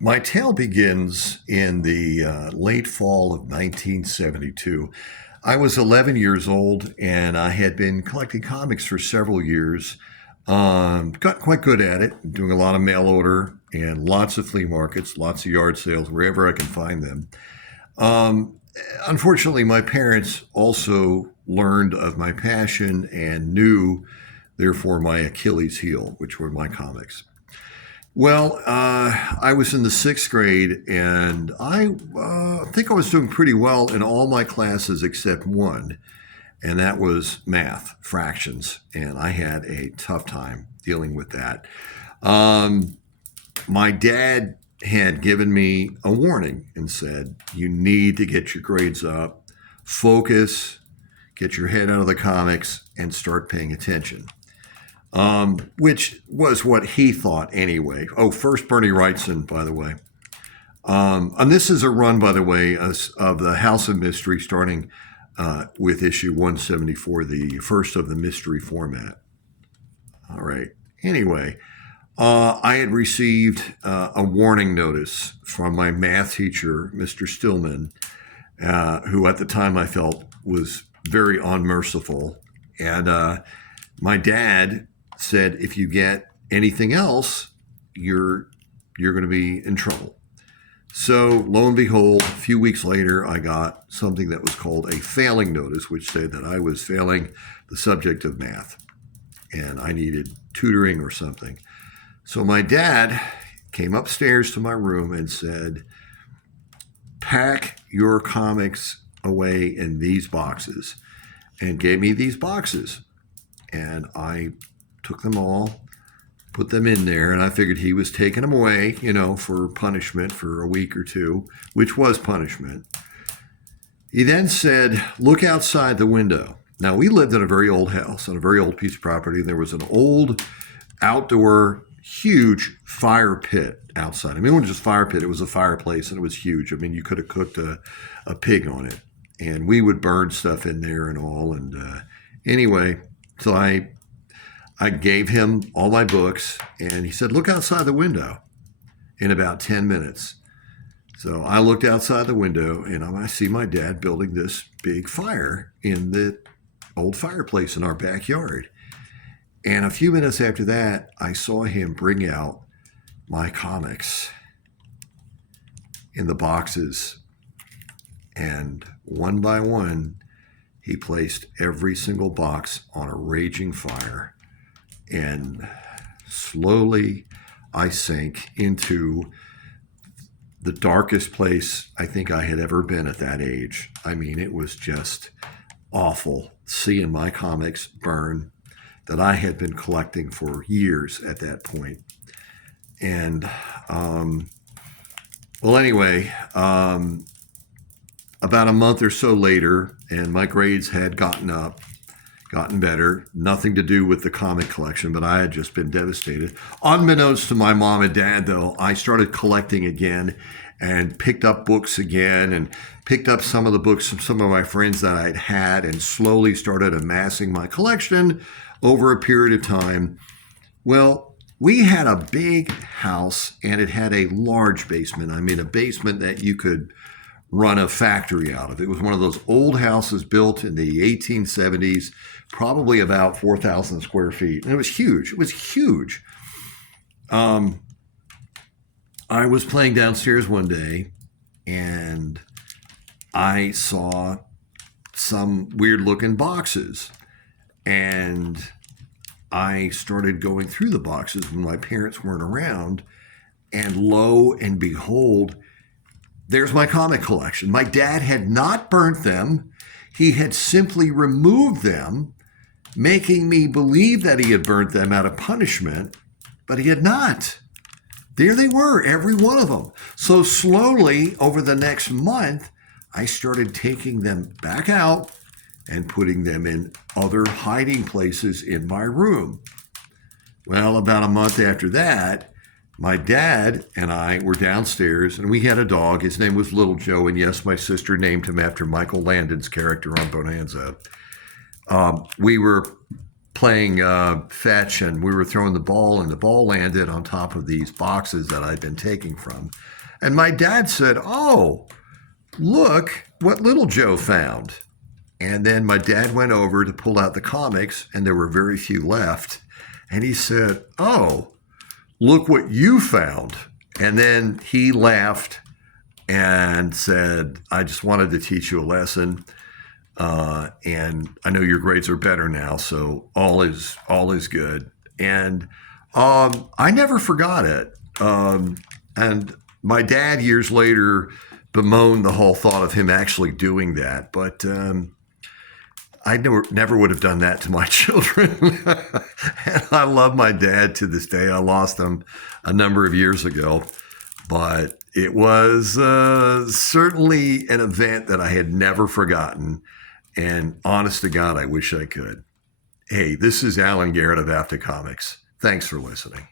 My tale begins in the late fall of 1972. I was 11 years old and I had been collecting comics for several years. Got quite good at it, doing a lot of mail order and lots of flea markets, lots of yard sales, wherever I can find them. Um, Unfortunately, my parents also learned of my passion and knew, therefore, my Achilles heel, which were my comics. Well, I was in the sixth grade, and I think I was doing pretty well in all my classes except one, and that was math, fractions. And I had a tough time dealing with that. Um, my dad had given me a warning and said, "You need to get your grades up, focus, get your head out of the comics, and start paying attention." Which was what he thought anyway. Oh, first Bernie Wrightson, by the way. And this is a run, by the way, of the House of Mystery, starting with issue 174, the first of the mystery format. All right. Anyway, I had received a warning notice from my math teacher, Mr. Stillman, who at the time I felt was very unmerciful. And my dad said, if you get anything else, you're going to be in trouble. So lo and behold, a few weeks later, I got something that was called a failing notice, which said that I was failing the subject of math and I needed tutoring or something. So my dad came upstairs to my room and said, pack your comics away in these boxes, and gave me these boxes. And I took them all, put them in there, and I figured he was taking them away, for punishment for a week or two, which was punishment. He then said, look outside the window. Now, we lived in a very old house on a very old piece of property, and there was an old outdoor huge fire pit outside. I mean, it wasn't just fire pit, it was a fireplace, and it was huge. I mean, you could have cooked a pig on it. And we would burn stuff in there and all. And anyway, so I gave him all my books, and he said, look outside the window in about 10 minutes. So I looked outside the window, and I see my dad building this big fire in the old fireplace in our backyard. And a few minutes after that, I saw him bring out my comics in the boxes. And one by one, he placed every single box on a raging fire. And slowly, I sank into the darkest place I think I had ever been at that age. I mean, it was just awful seeing my comics burn that I had been collecting for years at that point. And, anyway, about a month or so later, and my grades had gotten better. Nothing to do with the comic collection, but I had just been devastated. Unbeknownst to my mom and dad, though, I started collecting again and picked up books again and picked up some of the books from some of my friends that I'd had and slowly started amassing my collection over a period of time. Well, we had a big house and it had a large basement. I mean, a basement that you could run a factory out of. It was one of those old houses built in the 1870s, probably about 4,000 square feet. And it was huge. It was huge. I was playing downstairs one day and I saw some weird looking boxes. And I started going through the boxes when my parents weren't around. And lo and behold, there's my comic collection. My dad had not burnt them. He had simply removed them, making me believe that he had burnt them out of punishment, but he had not. There they were, every one of them. So slowly, over the next month, I started taking them back out and putting them in other hiding places in my room. Well, about a month after that, my dad and I were downstairs, and we had a dog. His name was Little Joe, and yes, my sister named him after Michael Landon's character on Bonanza. We were playing fetch, and we were throwing the ball, and the ball landed on top of these boxes that I'd been taking from. And my dad said, "Oh, look what little Joe found." And then my dad went over to pull out the comics, and there were very few left. And he said, "Oh, look what you found." And then he laughed and said, "I just wanted to teach you a lesson. And I know your grades are better now, so all is good." And I never forgot it. And my dad, years later, bemoaned the whole thought of him actually doing that. But I never would have done that to my children. And I love my dad to this day. I lost him a number of years ago. But it was certainly an event that I had never forgotten. And honest to God, I wish I could. Hey, this is Alan Garrett of After Comics. Thanks for listening.